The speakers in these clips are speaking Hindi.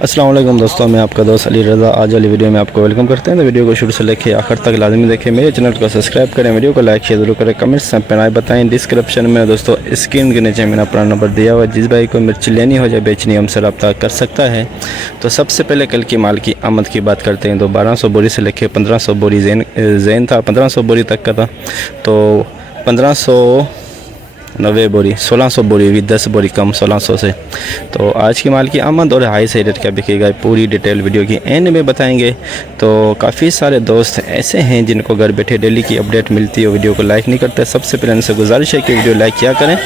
अस्सलाम वालेकुम दोस्तों, मैं आपका दोस्त अली रज़ा। आज वाली वीडियो में आपको वेलकम करते हैं। तो वीडियो को शुरू से लेकर आखिर तक लाजमी देखें। मेरे चैनल को सब्सक्राइब करें, वीडियो को लाइक शेयर जरूर करें, कमेंट्स में अपना बताएं। डिस्क्रिप्शन में दोस्तों स्क्रीन के नीचे मेरा अपना नंबर दिया हुआ है। जिस भाई को मिर्च लेनी हो या बेचनी हमसे रब्ता कर सकता है। तो सबसे पहले कल की माल की आमद की बात करते हैं। तो 1200 बोरी से लेकर 1500 बोरी जैन था, 1500 बोरी तक का था। तो 1590 बोरी, 1600 बोरी भी 10 बोरी कम 1600 से। तो आज की माल की आमद और हाई से रेट क्या बिकेगा पूरी डिटेल वीडियो की एंड में बताएंगे। तो काफ़ी सारे दोस्त ऐसे हैं जिनको घर बैठे डेली की अपडेट मिलती है, वीडियो को लाइक नहीं करते। सबसे पहले उनसे गुजारिश है कि वीडियो लाइक किया करें।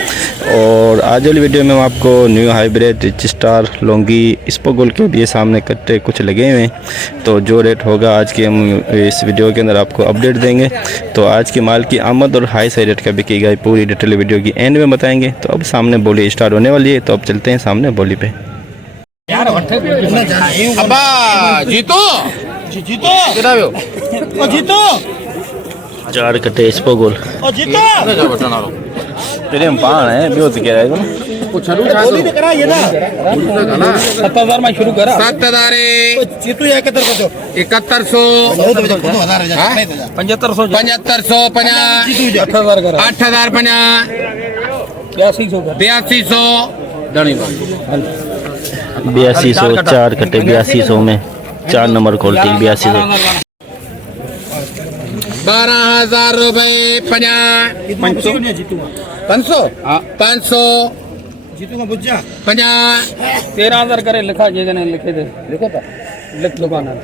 और आज वाली वीडियो में आपको न्यू हाइब्रिड रिच स्टार लॉन्गी स्पोगोल के भी सामने कट्टे कुछ लगे हुए हैं। तो जो रेट होगा आज के हम इस वीडियो के अंदर आपको अपडेट देंगे। तो आज की माल की आमद और हाई से रेट क्या बिकेगा पूरी डिटेल वीडियो की एंड में बताएंगे। तो अब सामने बोली स्टार्ट होने वाली है, तो अब चलते हैं सामने बोली पे। अब्बा जीतो जीतो ओ जीतो 4 कट्टे स्पोगोल ओ जीतो तेरे हम पान है ब्योत कह रहा है कुछ बोली तो करा ये ना 7000 में शुरू करा 7000 जीतो 7100 7500 8000 8200 8200 4 कट्टे 8200 में 4 नंबर क्वालिटी 8200 12,000 रुपए 500 जीतूंगा बुझा 13,000 करे लिखा जे ने लिखे दे लिखो था लिख दुकानदार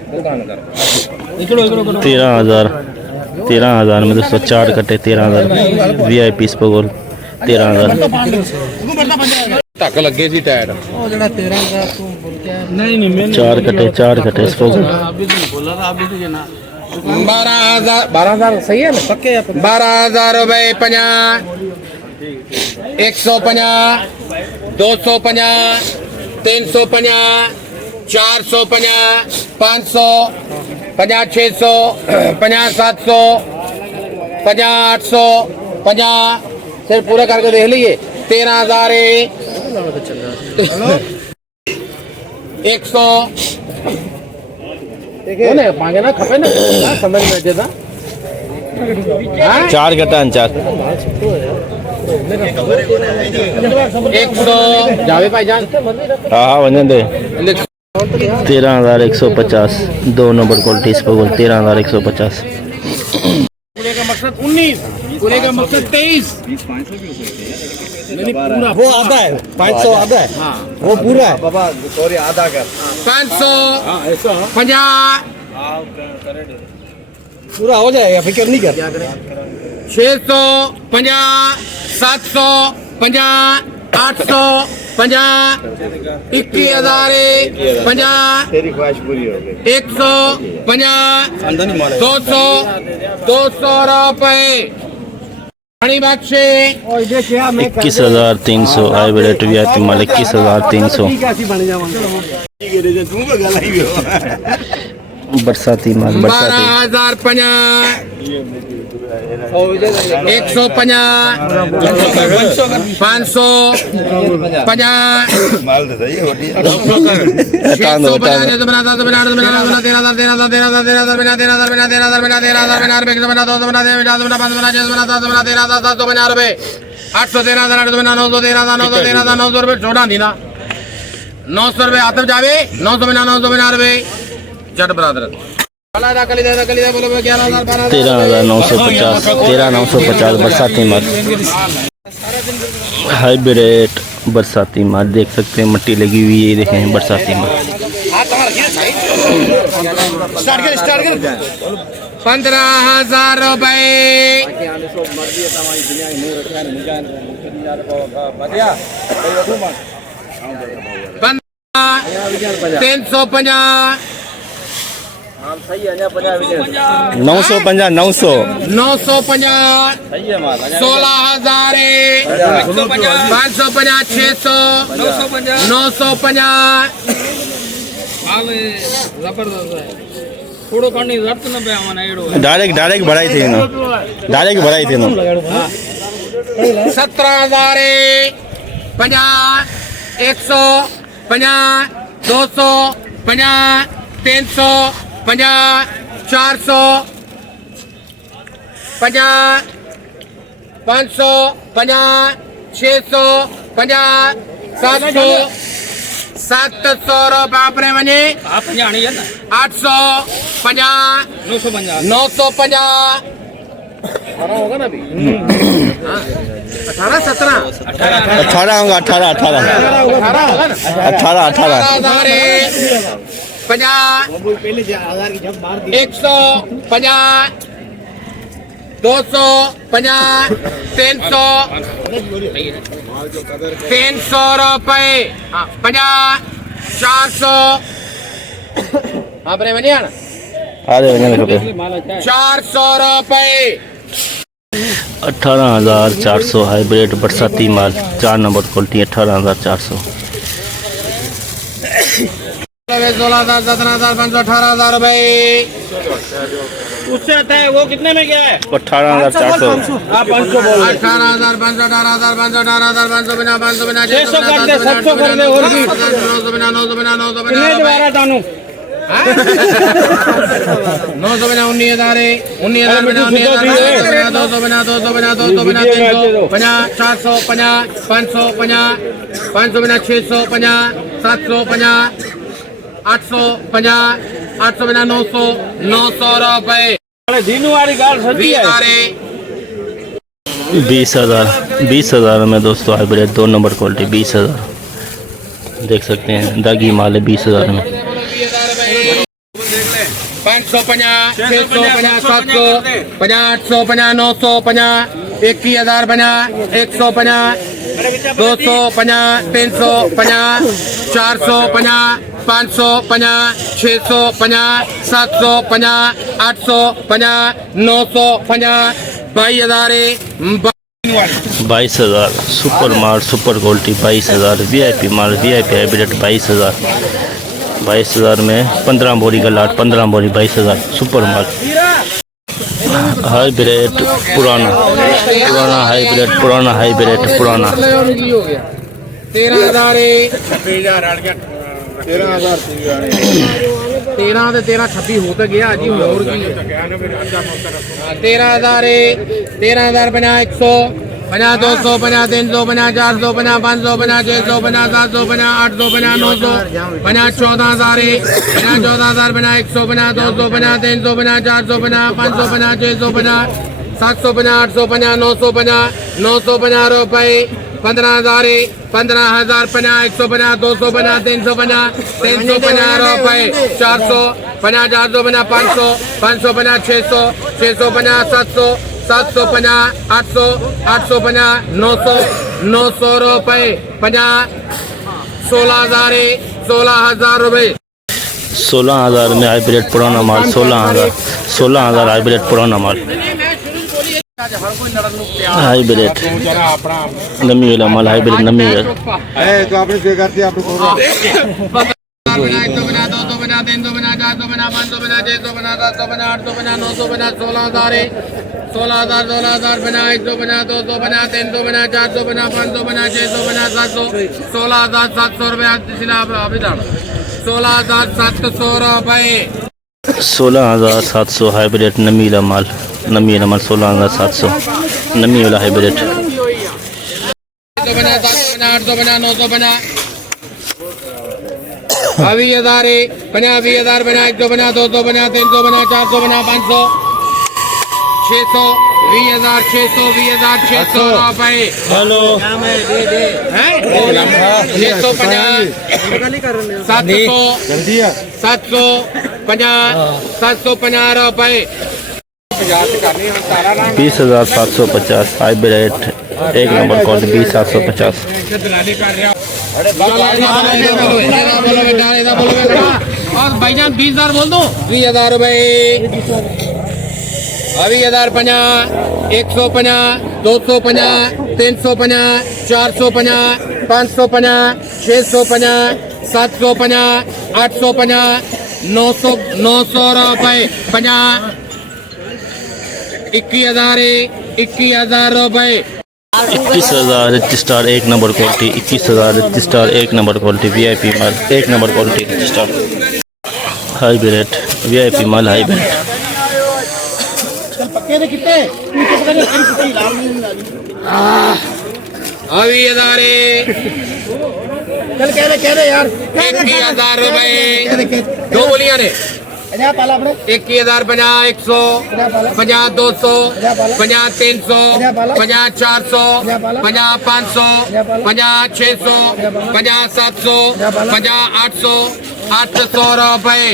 13,000 में दोस्तों 4 कट्टे 13,000 VIP स्पोगोल 13,000 तक लगे सी टायर ओ जड़ा 13,000 तू बोल के नहीं 4 कट्टे स्पोगोल अभी तो बोला था अभी तो ना 12,000 सही है ना पक्के 12,000 रुपए 50 150 250 350 450 500 50 600 50 700 50 800 50 सिर्फ पूरा करके देख लीजिए 13,000 100 मांगे ना खपे ना समझ में देता 4 कट्टा 4 100 जावे भाईजान हाँ वजन दे 13,150 2 नंबर क्वालिटी स्पोगोल 13,150 पूरे का मकसद 19 पूरे का मकसद 23 पूरा वो आधा है 500 आधा है हाँ वो पूरा है बाबा सॉरी आधा कर 500 50 पूरा हो जाएगा फिक्र नहीं कर 600 50 700 50 800 50 21,000 50 तेरी ख्वाहिश पूरी हो गई 150 200 रुपए 21,300 हाइब्रिड VIP माल 21,300 बरसाती माल 12,000 150 500 900 रुपए आतब जावे 900 में 900 रुपए जट बरादर 13,950 बरसाती माल हाइब्रिड बरसाती माल देख सकते हैं मट्टी लगी हुई है। देखें बरसाती माल 15,000 रुपए 350 950 900 16,000 550 600 950 थोड़ो करनी जरूरत न पे आवन एडो डायरेक्ट भराई थी ना डायरेक्ट भराई थी ना 17,000 50 150 200 50 300 50 400 50 500 50 600 50 700 700 रुपये वने 800 50 950 होगा ना अभी 18 17 18 होगा 18 18 18 18 50 200 50 300 300 रुपये 50 400 आपने बनिया ना अरे 400 रुपये 18,400 हाइब्रिड बरसाती माल 4 नंबर क्वालिटी 18,400 16,000 17,500 18,000 रुपये उससे आता है वो कितने में गया है 18,400 आप 500 बोल 18,500 18,500 18,500 बिना 500 बिना 600 कर दे 700 कर दे और भी 900 बिना 900 बिना 900 बिना दोबारा जानू 900 बिना 19,000 19,000 बिना 19,000 200 बिना 200 बिना 200 बिना 300 50 400 50 500 50 500 बिना 600 50 700 50 800 50 800 बिना 900 900 रुपये दीनू वाली गाल सच्ची है 20,000 में दोस्तों हाइब्रिड 2 नंबर क्वालिटी 20,000 देख सकते हैं दागी माल है 20,000 में 550 650 700 50 800 50 900 50 21,000 50 150 250 350 450 550 650 750 850 950 22,000 सुपर माल सुपर क्वालिटी 22,000 वीआईपी माल वीआईपी हाइब्रिड 22,000 में 15 बोरी का लाट 15 बोरी 22,000 सुपर माल हाइब्रिड पुराना हाइब्रिड पुराना 13 ਤੇ 13 26 ਹੋ ਤਾਂ ਗਿਆ ਜੀ ਹੋਰ ਕੀ 13,000 13,000 50 100 50 200 50 300 50 400 50 500 50 600 50 700 50 800 50 900 50 14,000 50 14,000 50 100 50 200 50 300 50 400 50 500 50 600 50 750 850 950 950 रुपये 15,000 15,000 50 150 250 350 350 रुपये 400 50 400 50 500 550 600 650 700 750 800 850 900 900 रुपये 50 16,000 रुपये 16,000 में हाइब्रिड पुराना माल 16,000 हाइब्रिड पुराना माल हाइब्रिड नमी वाला माल हाइब्रिड नमी है तो आपने स्वीकार किया आपको बना 100 बना 200 बना 300 बना 400 बना 500 बना 600 बना 700 बना 800 बना 900 बना 16,000 बना 100 बना 200 बना 300 बना 400 बना 500 बना 600 बना 700 16,700 रुपये अभिधान 16,700 रुपये 16,700 हाइब्रिड नमी वाला माल 16,700 नमी वाला हाइब्रिड 800 बना 900 बना 20,000 50 बना 100 बना 200 बना 300 बना 400 बना 500 600 20,000 600 रुपये हेलो 750 रुपये 20,750 हाइब्रिड 1 नंबर कॉल 20,750 और भाईजान 20,000 बोल दो 20,000 रुपये 20,050 150 250 350 450 550 650 750 850 900 रुपये 50 21,000 रुपये 21,000 register 1 number quality, 21,000 register 1 number quality, VIP माल 1 number quality register, hybrid VIP माल हाइब्रिड। अभी हजारे चल कह दे यार 21,000 रुपए दो बोलियां ने 21,000 50 100 50 200 50 300 50 400 50 500 50 600 50 700 50 800 800 रुपए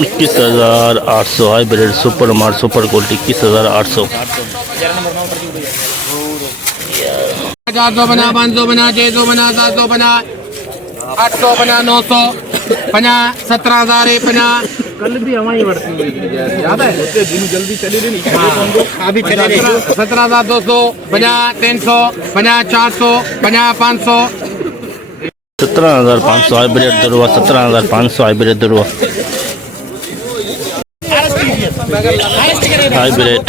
21,800 हाइब्रिड सुपर मार सुपर क्वालिटी 21,800। 400 बना 500 बना 600 बना 700 बना 800 बना 900 50 17,000 50 कल भी हमारी बढ़ती हुई याद है जल्दी चले नहीं अभी चले 17,200 50 300 50 400 50 500 17,500 हाइब्रिड दरुआ 17,500 हाइब्रिड दरुआ हाइब्रिड।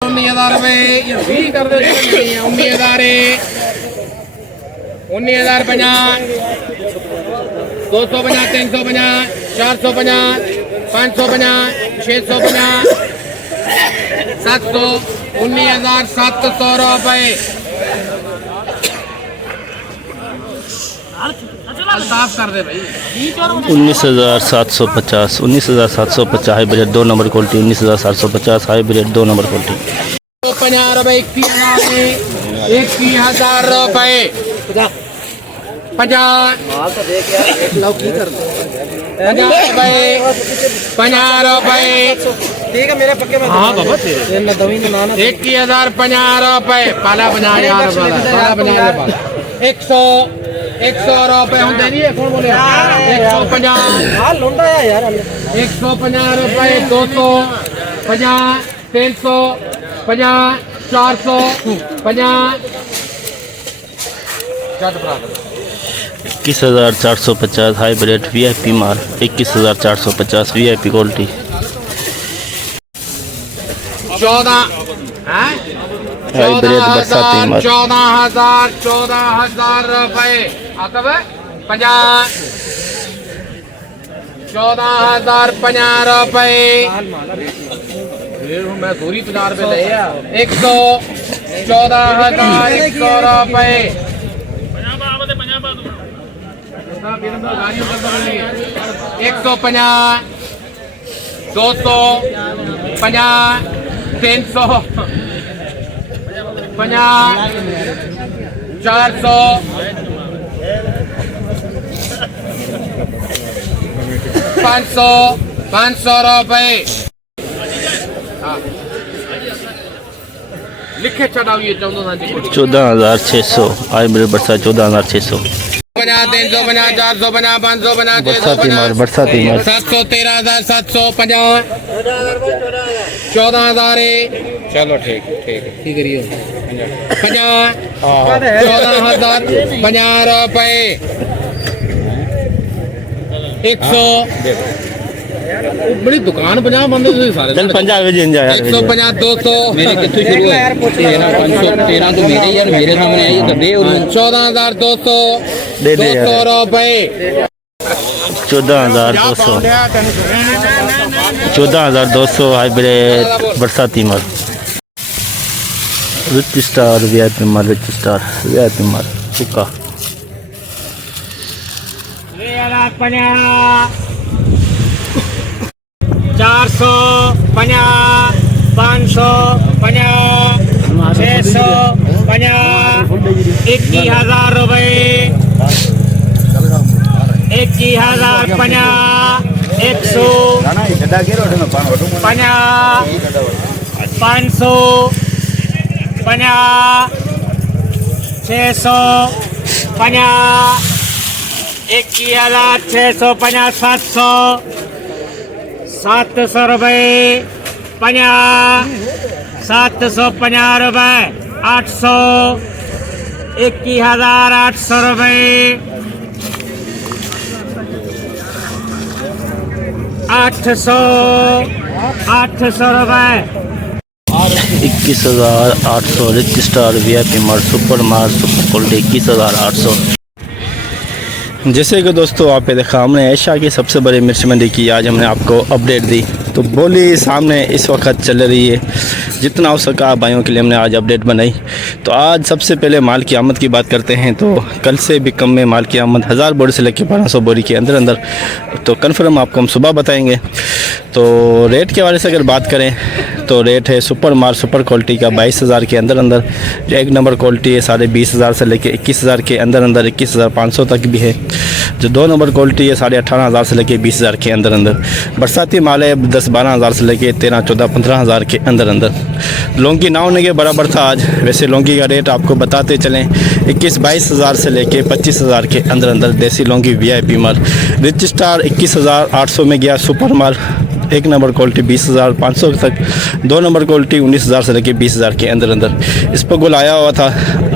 19,000 रुपए 19,000 50 250 350 450 550 650 700 19,700 रुपए। साफ कर दे भाई 19,750 19,750 hybrid 2 number quality 19,750 hybrid 2 number quality. 50 रुपए 21,000 रुपए 50 रुपए ठीक है मेरे पक्के में हाँ बाबा 21,000 50 रुपए पाला 50,000 पाला 100 रुपए होंगे नहीं है कौन बोले 150 लौंडा यार 150 रुपए 200 50 300 50 400 50 21,450 हाइब्रिड वीआईपी माल 21,450 वीआईपी क्वालिटी। 14 हाइब्रिड बरसाती माल 14,000 रुपए आता है 50 14,050 रुपए मैं दूरी 50 रुपए ले 100 14,100 रुपए 150 200 50 300 50 400 500 रुपए लिखे चढ़ाइए 14,600 हाइब्रिड बरसा 14,600 50 300 50 400 50 500 50 बरसाती माल बरसाती माल 700 13,750 14,000 चलो ठीक करिए 50 14,000 50 रुपए 100 बड़ी दुकान 50 बंद सारे चल पंजाब में जिन जा यार 150 200 मेरे कितने शुरू है यार 13 तो मेरे यार मेरे सामने आई तो दे 14,200 दे दे 200 रुपए 14,200 हाइब्रिड बरसाती माल विच स्टार वीआईपी माल विच स्टार वीआईपी माल सुक्का 400 50 500 50 600 50 21,000 रुपए 21,000 50 100 50 500 50 600 50 21,650 700 रुपए 50 750 रुपए 800 21,800 रुपए 800 रुपए 21,800 rich star VIP mart super mart super quality 21,800। जैसे कि दोस्तों आप देखा हमने एशिया की सबसे बड़ी मिर्च मंडी की आज हमने आपको अपडेट दी, तो बोली सामने इस वक्त चल रही है, जितना हो सका भाइयों के लिए हमने आज अपडेट बनाई। तो आज सबसे पहले माल की आमद की बात करते हैं, तो कल से भी कम में माल की आमद 1000 बोरी से लेकर 1200 बोरी के अंदर अंदर, तो कन्फर्म आपको हम सुबह बताएंगे। तो रेट के बारे से अगर बात करें तो रेट है सुपर मार्ट सुपर क्वालिटी का 22,000 के अंदर अंदर, जो 1 नंबर क्वालिटी है 20,500 से लेकर 21,000 के अंदर अंदर, 21,500 तक भी है। जो 2 नंबर क्वालिटी है 18,500 से लेकर 20,000 के अंदर अंदर। बरसाती माल है 10-12,000 से लेकर 13-14-15,000 के अंदर अंदर। लौंगी ना होने के बराबर था आज। वैसे लौंगी का रेट आपको बताते चलें 21-22,000 से लेकर 25,000 के अंदर अंदर। देसी लौंगी VIP माल रिच स्टार 21,800 में गया। सुपर माल 1 नंबर क्वालिटी 20,500 तक, 2 नंबर क्वालिटी 19,000 से लेकर 20,000 के अंदर अंदर। इस पर गोल आया हुआ था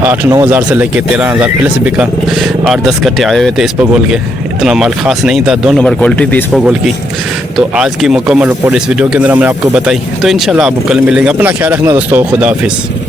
8-9,000 से लेकर 13,000 प्लस बिका। 8-10 कट्टे आए हुए थे इस पर गोल के, इतना माल खास नहीं था। 2 नंबर क्वालिटी थी इस पर गोल की। तो आज की मुकम्मल रिपोर्ट इस वीडियो के अंदर हमने आपको बताई। तो इंशाल्लाह आपको कल मिलेंगे। अपना ख्याल रखना दोस्तों, खुदा हाफिज़।